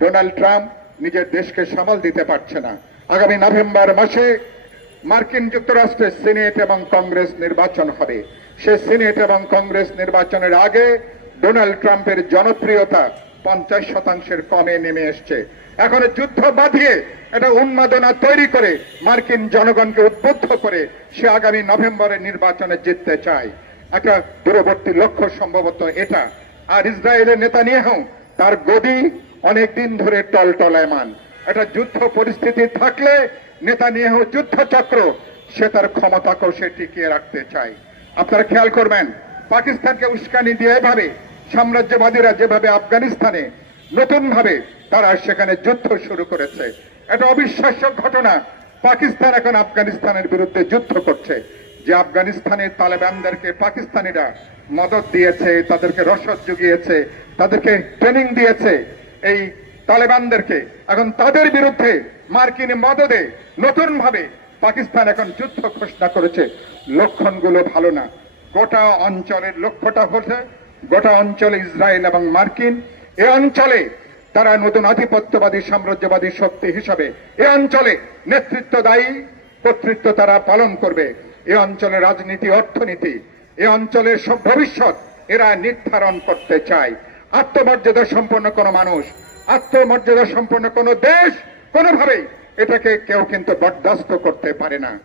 Donald Trump নিজের দেশকে সামাল দিতে পারছে না। আগামী নভেম্বর মাসে মার্কিন যুক্তরাষ্ট্রের সিনেট এবং কংগ্রেস নির্বাচন হবে। সে সিনেট এবং কংগ্রেস নির্বাচনের আগে ডোনাল্ড ট্রাম্পের জনপ্রিয়তা 50% কমে নেমে এসছে। এখন যুদ্ধ বাঁধিয়ে এটা উন্মাদনা তৈরি করে মার্কিন জনগণকে উদ্বুদ্ধ করে সে আগামী নভেম্বরের নির্বাচনে জিততে চায়। একটা দূরবর্তী লক্ষ্য সম্ভবত এটা। আর ইসরায়েলের নেতানিয়াহু তার গদি অনেকদিন ধরে টলটলায়মান। একটা যুদ্ধ পরিস্থিতি থাকলে নেতানিয়াহু যুদ্ধচক্র সে তার ক্ষমতাকেও সে টিকিয়ে রাখতে চায়। আপনারা খেয়াল করবেন, পাকিস্তানকে উস্কানি দিয়ে এভাবে সাম্রাজ্যবাদীরা যেভাবে আফগানিস্তানে নতুন ভাবে তারা সেখানে যুদ্ধ শুরু করেছে। এটা অবিশ্বাস্য ঘটনা। পাকিস্তান এখন আফগানিস্তানের বিরুদ্ধে যুদ্ধ করছে। যে আফগানিস্তানের তালেবানদেরকে পাকিস্তানিরা মদত দিয়েছে, তাদেরকে রসদ জুগিয়েছে, তাদেরকে ট্রেনিং দিয়েছে, এই তালেবানদেরকে এখন তাদের বিরুদ্ধে মার্কিন মদদে নতুন ভাবে পাকিস্তান এখন যুদ্ধ ঘোষণা করেছে। লক্ষণগুলো ভালো না। গোটা অঞ্চলের লক্ষ্যটা হচ্ছে গোটা অঞ্চলে ইসরায়েল এবং মার্কিন এ অঞ্চলে তারা নতুন আধিপত্যবাদী সাম্রাজ্যবাদী শক্তি হিসাবে এ অঞ্চলে নেতৃত্ব দায়ী কর্তৃত্ব তারা পালন করবে। এ অঞ্চলের রাজনীতি অর্থনীতি এ অঞ্চলের সব ভবিষ্যৎ এরা নির্ধারণ করতে চায়। আত্মমর্যাদা সম্পন্ন কোন মানুষ, আত্মমর্যাদা সম্পন্ন কোন দেশ কোনোভাবেই এটাকে কেউ কিন্তু বরদাস্ত করতে পারে না।